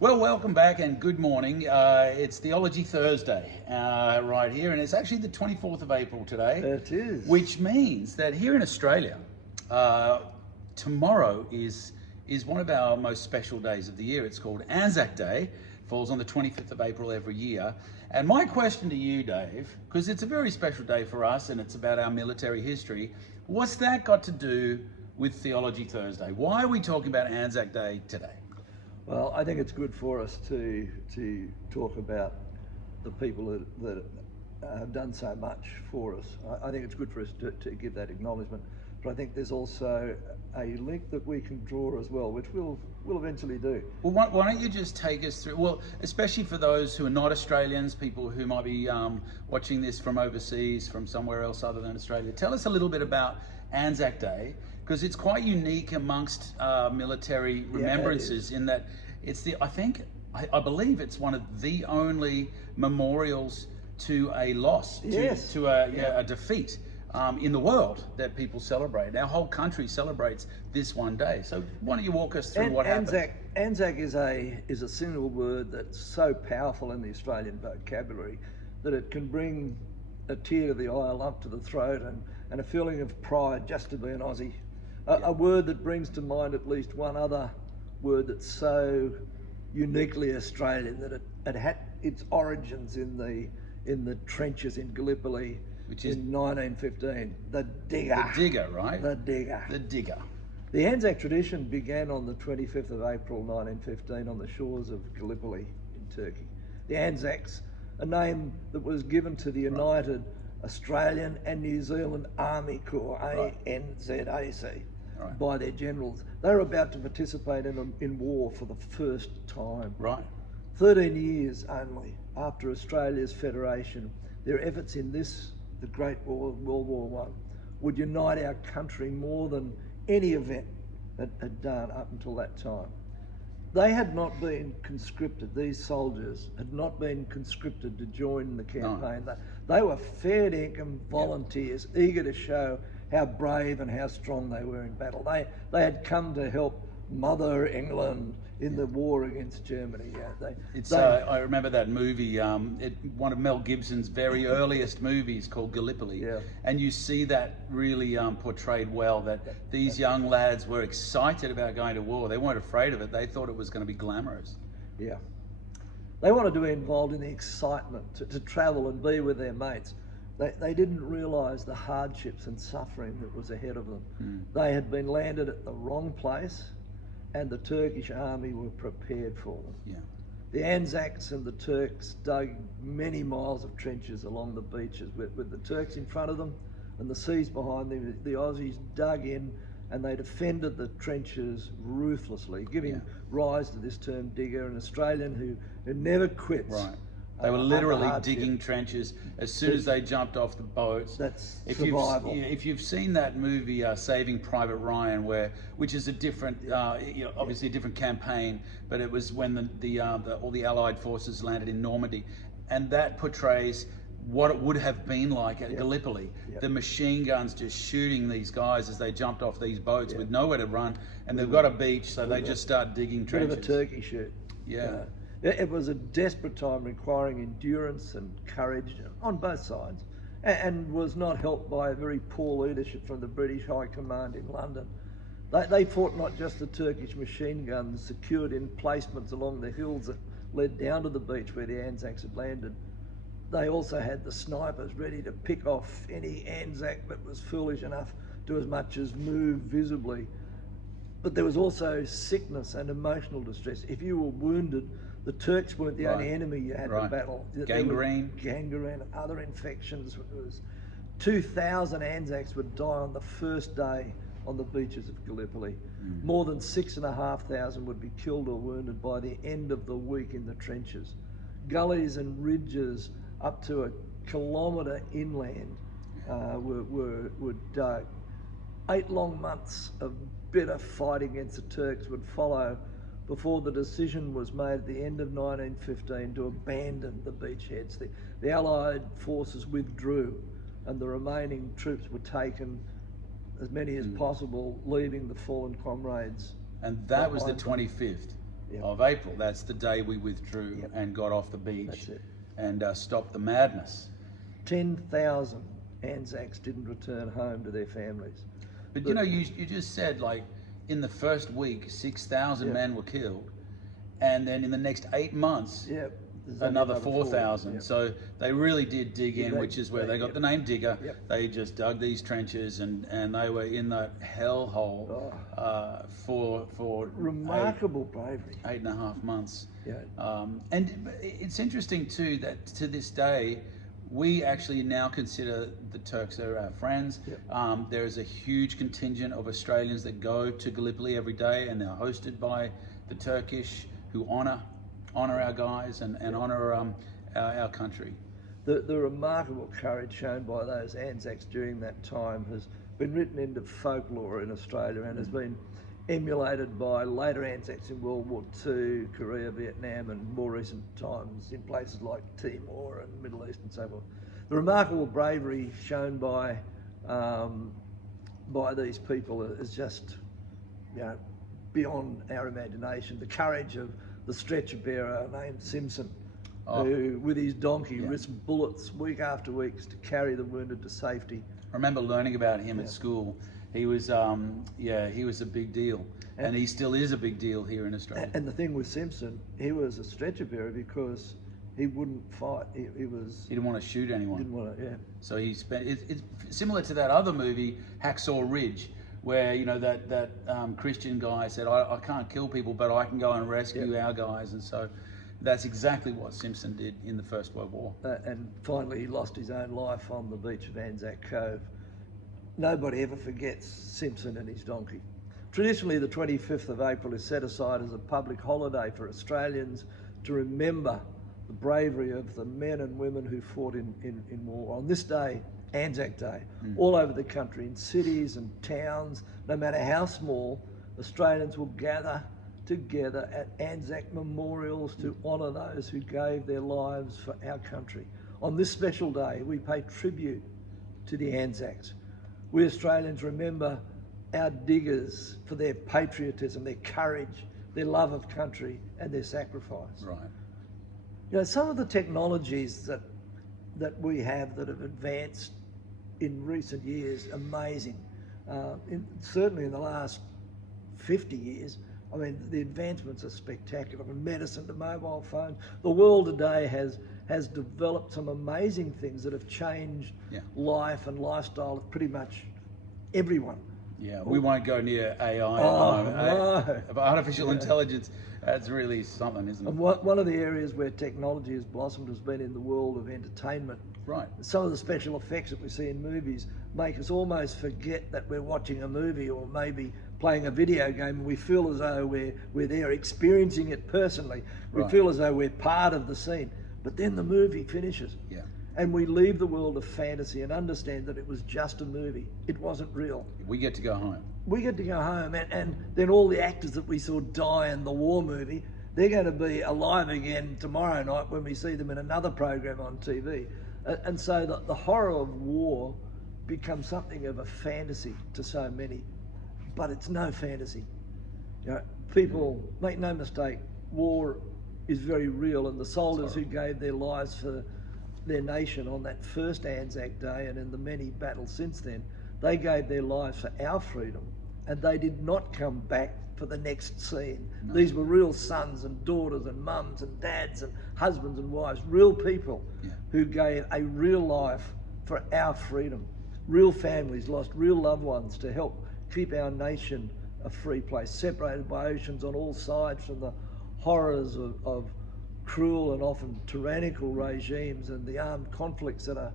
Well, welcome back and good morning. It's Theology Thursday right here, and it's actually the 24th of April today. It is. Which means that here in Australia, tomorrow is one of our most special days of the year. It's called Anzac Day. Falls on the 25th of April every year. And my question to you, Dave, because it's a very special day for us and it's about our military history, what's that got to do with Theology Thursday? Why are we talking about Anzac Day today? Well, I think it's good for us to talk about the people that have done so much for us. I think it's good for us to give that acknowledgement. But I think there's also a link that we can draw as well, which we'll eventually do. Well, why don't you just take us through, well, especially for those who are not Australians, people who might be watching this from overseas, from somewhere else other than Australia. Tell us a little bit about Anzac Day, because it's quite unique amongst military remembrances in that it's I believe it's one of the only memorials to a loss, to a defeat in the world that people celebrate. Our whole country celebrates this one day. So why don't you walk us through what happened? Anzac is a single word that's so powerful in the Australian vocabulary that it can bring a tear to the eye, a lump to the throat, and a feeling of pride just to be an Aussie. A word that brings to mind at least one other word that's so uniquely Australian, that it had its origins in the trenches in Gallipoli, which is in 1915. The digger. The digger, right? The digger. The digger. The Anzac tradition began on the 25th of April 1915 on the shores of Gallipoli in Turkey. The Anzacs, a name that was given to the United Australian and New Zealand Army Corps, ANZAC, by their generals. They were about to participate in war for the first time. Right. 13 years only after Australia's federation, their efforts in the Great War, World War I, would unite our country more than any event had done up until that time. They had not been conscripted, these soldiers had not been conscripted to join the campaign. No. They were fair dinkum volunteers, eager to show how brave and how strong they were in battle. They had come to help Mother England in the war against Germany. I remember that movie, one of Mel Gibson's very earliest movies called Gallipoli. Yeah. And you see that really portrayed well, that these young lads were excited about going to war. They weren't afraid of it. They thought it was going to be glamorous. Yeah. They wanted to be involved in the excitement, to travel and be with their mates. They didn't realise the hardships and suffering that was ahead of them. They had been landed at the wrong place, and the Turkish army were prepared for them. Yeah. The Anzacs and the Turks dug many miles of trenches along the beaches with the Turks in front of them and the seas behind them. The Aussies dug in and they defended the trenches ruthlessly, giving rise to this term digger, an Australian who never quits. Right. They were literally digging trenches as soon as they jumped off the boats. That's survival. If you've seen that movie, Saving Private Ryan, which is a different, obviously a different campaign, but it was when all the Allied forces landed in Normandy, and that portrays what it would have been like at Gallipoli. The machine guns just shooting these guys as they jumped off these boats with nowhere to run, and they've got a beach, so they just start digging trenches. Bit of a turkey shoot. Yeah. It was a desperate time requiring endurance and courage on both sides, and was not helped by very poor leadership from the British High Command in London. They fought not just the Turkish machine guns secured in placements along the hills that led down to the beach where the Anzacs had landed. They also had the snipers ready to pick off any Anzac that was foolish enough to as much as move visibly. But there was also sickness and emotional distress. If you were wounded, the Turks weren't the only enemy you had to battle. Gangrene. Gangrene and other infections. 2,000 Anzacs would die on the first day on the beaches of Gallipoli. More than 6,500 would be killed or wounded by the end of the week in the trenches. Gullies and ridges up to a kilometre inland were dug. 8 long months of bitter fight against the Turks would follow before the decision was made at the end of 1915 to abandon the beachheads. The Allied forces withdrew and the remaining troops were taken, as many as possible, leaving the fallen comrades. And that was the 25th. Yep. of April. That's the day we withdrew Yep. and got off the beach That's it. and stopped the madness. 10,000 Anzacs didn't return home to their families. But you know, you just said, like, in the first week, 6,000 Yep. men were killed, and then in the next 8 months, Yep. There's another only 4,000. Yep. So they really did dig in, They- which is where they got yep. the name Digger. Yep. They just dug these trenches, and they were in that hellhole for Remarkable bravery. 8.5 months. Yeah. And it's interesting too that to this day, we actually now consider the Turks are our friends. Yep. There is a huge contingent of Australians that go to Gallipoli every day, and they're hosted by the Turkish, who honour our guys and honour our country. The remarkable courage shown by those Anzacs during that time has been written into folklore in Australia and has been emulated by later Anzacs in World War II, Korea, Vietnam, and more recent times in places like Timor and Middle East and so forth. The remarkable bravery shown by these people is just, you know, beyond our imagination. The courage of the stretcher bearer named Simpson, who, with his donkey, risked bullets week after week to carry the wounded to safety. I remember learning about him at school. He was, he was a big deal, and he still is a big deal here in Australia. And the thing with Simpson, he was a stretcher bearer because he wouldn't fight. He He didn't want to shoot anyone. didn't want to. Yeah. So he spent. It's similar to that other movie, Hacksaw Ridge, where you know that Christian guy said, "I can't kill people, but I can go and rescue our guys," and so that's exactly what Simpson did in the First World War. And finally, he lost his own life on the beach of Anzac Cove. Nobody ever forgets Simpson and his donkey. Traditionally, the 25th of April is set aside as a public holiday for Australians to remember the bravery of the men and women who fought in war. On this day, Anzac Day, all over the country, in cities and towns, no matter how small, Australians will gather together at Anzac memorials to honour those who gave their lives for our country. On this special day, we pay tribute to the Anzacs. We Australians remember our diggers for their patriotism, their courage, their love of country, and their sacrifice. Right. You know, some of the technologies that we have that have advanced in recent years, amazing. Certainly in the last 50 years, I mean, the advancements are spectacular. From medicine to mobile phones, the world today has developed some amazing things that have changed life and lifestyle of pretty much everyone. Yeah, we won't go near AI. No. But artificial intelligence, that's really something, isn't it? And one of the areas where technology has blossomed has been in the world of entertainment. Right. Some of the special effects that we see in movies make us almost forget that we're watching a movie or maybe playing a video game, and we feel as though we're there experiencing it personally. We feel as though we're part of the scene. But then the movie finishes. Yeah. And we leave the world of fantasy and understand that it was just a movie. It wasn't real. We get to go home. We get to go home, and then all the actors that we saw die in the war movie, they're going to be alive again tomorrow night when we see them in another program on TV. And so the horror of war becomes something of a fantasy to so many, but it's no fantasy. You know, people, make no mistake, war is very real, and the soldiers who gave their lives for their nation on that first Anzac Day and in the many battles since then, they gave their lives for our freedom, and they did not come back for the next scene. No. These were real sons and daughters and mums and dads and husbands and wives, real people who gave a real life for our freedom. Real families lost real loved ones to help keep our nation a free place, separated by oceans on all sides from the horrors of cruel and often tyrannical regimes and the armed conflicts that are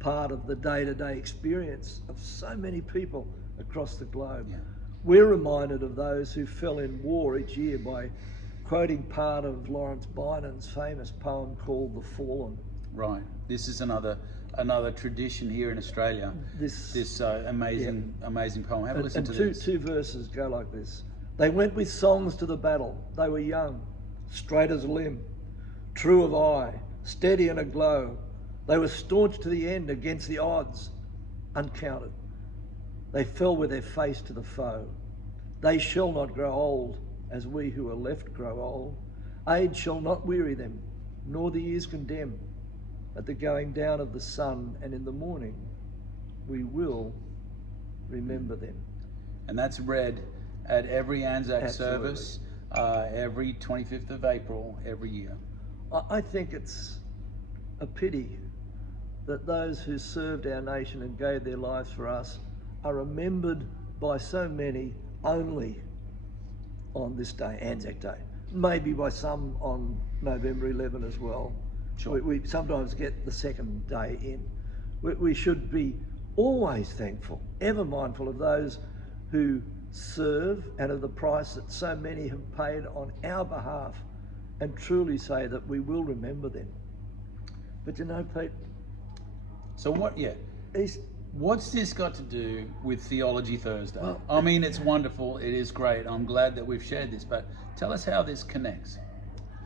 part of the day-to-day experience of so many people across the globe. Yeah. We're reminded of those who fell in war each year by quoting part of Lawrence Bynum's famous poem called The Fallen. Right. This is another tradition here in Australia. This amazing poem. Have a listen to this. Two verses go like this. They went with songs to the battle. They were young, straight as a limb, true of eye, steady and aglow. They were staunch to the end against the odds, uncounted. They fell with their face to the foe. They shall not grow old as we who are left grow old. Age shall not weary them, nor the years condemn. At the going down of the sun and in the morning, we will remember them. And that's read at every Anzac Absolutely. service, every 25th of April, every year. I think it's a pity that those who served our nation and gave their lives for us are remembered by so many only on this day, Anzac Day. Maybe by some on November 11 as well. Sure. We sometimes get the second day in. We should be always thankful, ever mindful of those who serve and of the price that so many have paid on our behalf, and truly say that we will remember them. But you know, Pete, So what, yeah, what's this got to do with Theology Thursday? Well- I mean, it's wonderful, it is great, I'm glad that we've shared this, but tell us how this connects.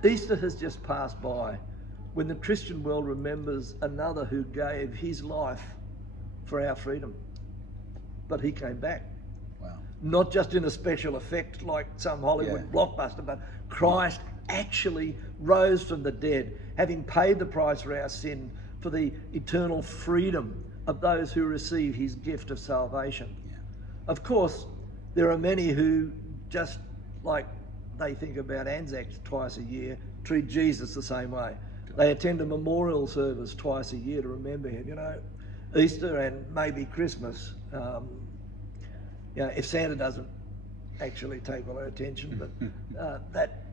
Easter has just passed by when the Christian world remembers another who gave his life for our freedom. But he came back. Wow. Not just in a special effect like some Hollywood blockbuster, but Christ actually rose from the dead, having paid the price for our sin, for the eternal freedom of those who receive his gift of salvation. Yeah. Of course, there are many who, just like they think about Anzac twice a year, treat Jesus the same way. They attend a memorial service twice a year to remember him. You know, Easter and maybe Christmas. You know, if Santa doesn't actually take all our attention, but that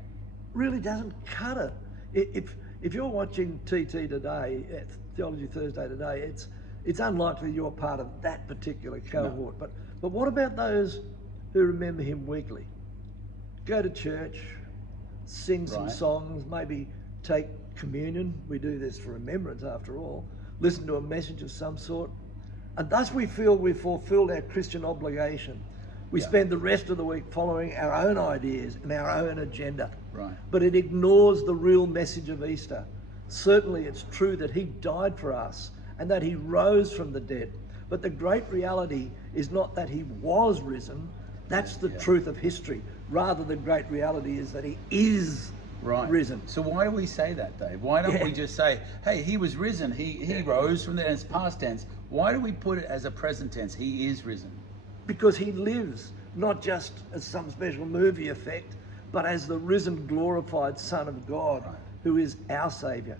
really doesn't cut it. If you're watching TT today, Theology Thursday today, it's unlikely you're part of that particular cohort. No. But what about those who remember him weekly? Go to church, sing some Right. songs, maybe take communion. We do this for remembrance after all. Listen to a message of some sort. And thus we feel we've fulfilled our Christian obligation. We Yeah. spend the rest of the week following our own ideas and our own agenda. Right. But it ignores the real message of Easter. Certainly it's true that he died for us and that he rose from the dead. But the great reality is not that he was risen. That's the Yeah. truth of history. Rather, the great reality is that he is Right. risen. So why do we say that, Dave? Why don't Yeah. we just say, hey, he was risen, he rose from there, and it's past tense. Why do we put it as a present tense? He is risen. Because he lives, not just as some special movie effect, but as the risen, glorified Son of God, Right. who is our Saviour.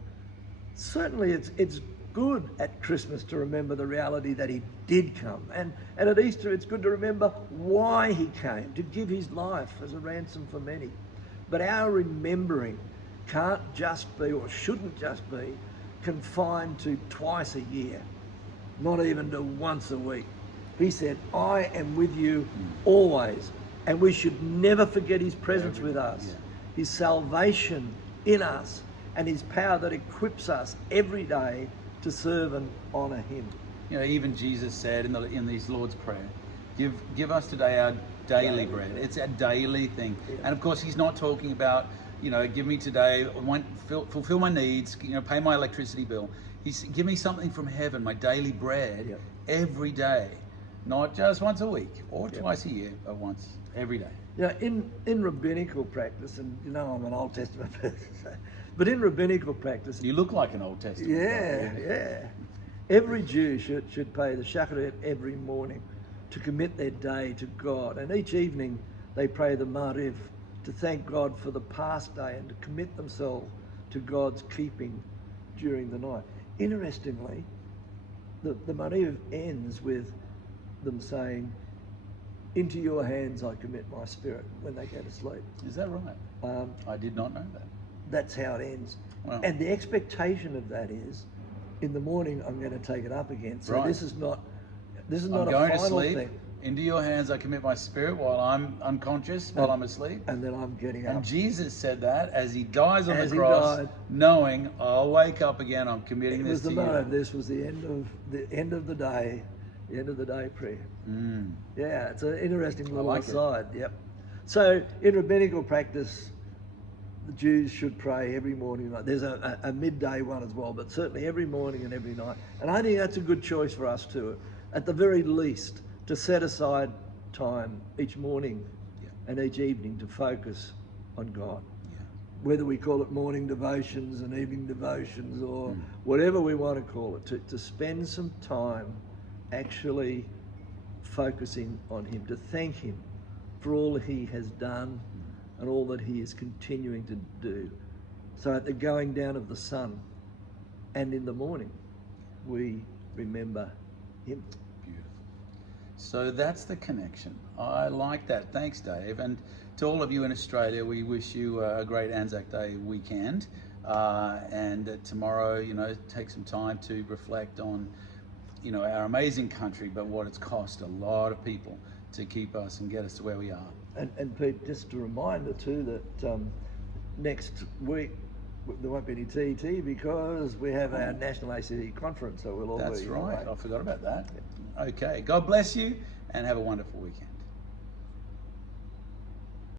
Certainly it's good at Christmas to remember the reality that he did come. And at Easter, it's good to remember why he came, to give his life as a ransom for many. But our remembering can't just be, or shouldn't just be, confined to twice a year, not even to once a week. He said, I am with you always. And we should never forget his presence with us, yeah. his salvation in us, and his power that equips us every day to serve and honour him. You know, even Jesus said in his Lord's Prayer, give us today our daily bread. It's a daily thing. Yeah. And of course, he's not talking about, you know, give me today, fulfill my needs, you know, pay my electricity bill. He's give me something from heaven, my daily bread, Yep. every day. Not just once a week or Yep. twice a year, but once, every day. You know, in rabbinical practice, and you know I'm an Old Testament person, but in rabbinical practice, You look like an Old Testament guy. yeah. Every Jew should pay the shacharit every morning to commit their day to God. And each evening they pray the Mariv to thank God for the past day and to commit themselves to God's keeping during the night. Interestingly, the Mariv ends with them saying, into your hands I commit my spirit, when they go to sleep. Is that right? I did not know that. That's how it ends. Wow. And the expectation of that is, in the morning I'm going to take it up again. So Right. this is not I'm a going to final sleep. thing. Into your hands I commit my spirit while I'm unconscious, while I'm asleep. And then I'm getting And up. Jesus said that as he dies on As the he cross, died. knowing I'll wake up again, I'm committing It this was the to moment. you. This was the end of the day, the end of the day prayer. Mm. Yeah, it's an interesting little like it. aside. Yep. So in rabbinical practice, the Jews should pray every morning. Like there's a midday one as well, but certainly every morning and every night. And I think that's a good choice for us too, at the very least, to set aside time each morning and each evening to focus on God. Yeah. Whether we call it morning devotions and evening devotions or whatever we want to call it, to spend some time actually focusing on Him, to thank Him for all He has done and all that He is continuing to do. So at the going down of the sun and in the morning, we remember Him. Beautiful. So that's the connection. I like that. Thanks, Dave. And to all of you in Australia, we wish you a great Anzac Day weekend. And tomorrow, you know, take some time to reflect on, you know, our amazing country, but what it's cost a lot of people to keep us and get us to where we are. And Pete, just a reminder too that next week there won't be any TT because we have our National ACT conference, so we'll all That's be right. away. I forgot about that. Okay. God bless you and have a wonderful weekend.